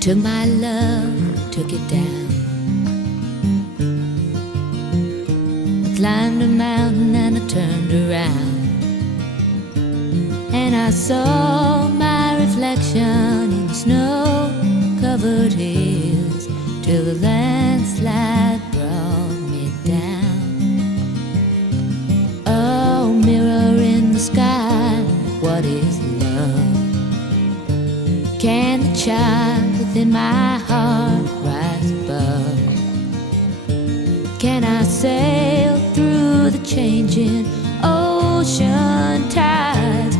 Took my love, took it down. I climbed a mountain and I turned around, and I saw my reflection in snow-covered hills till the landslide brought me down. Oh, mirror in the sky, what is love? Can the child within my heart rise above? Can I sail through the changing ocean tides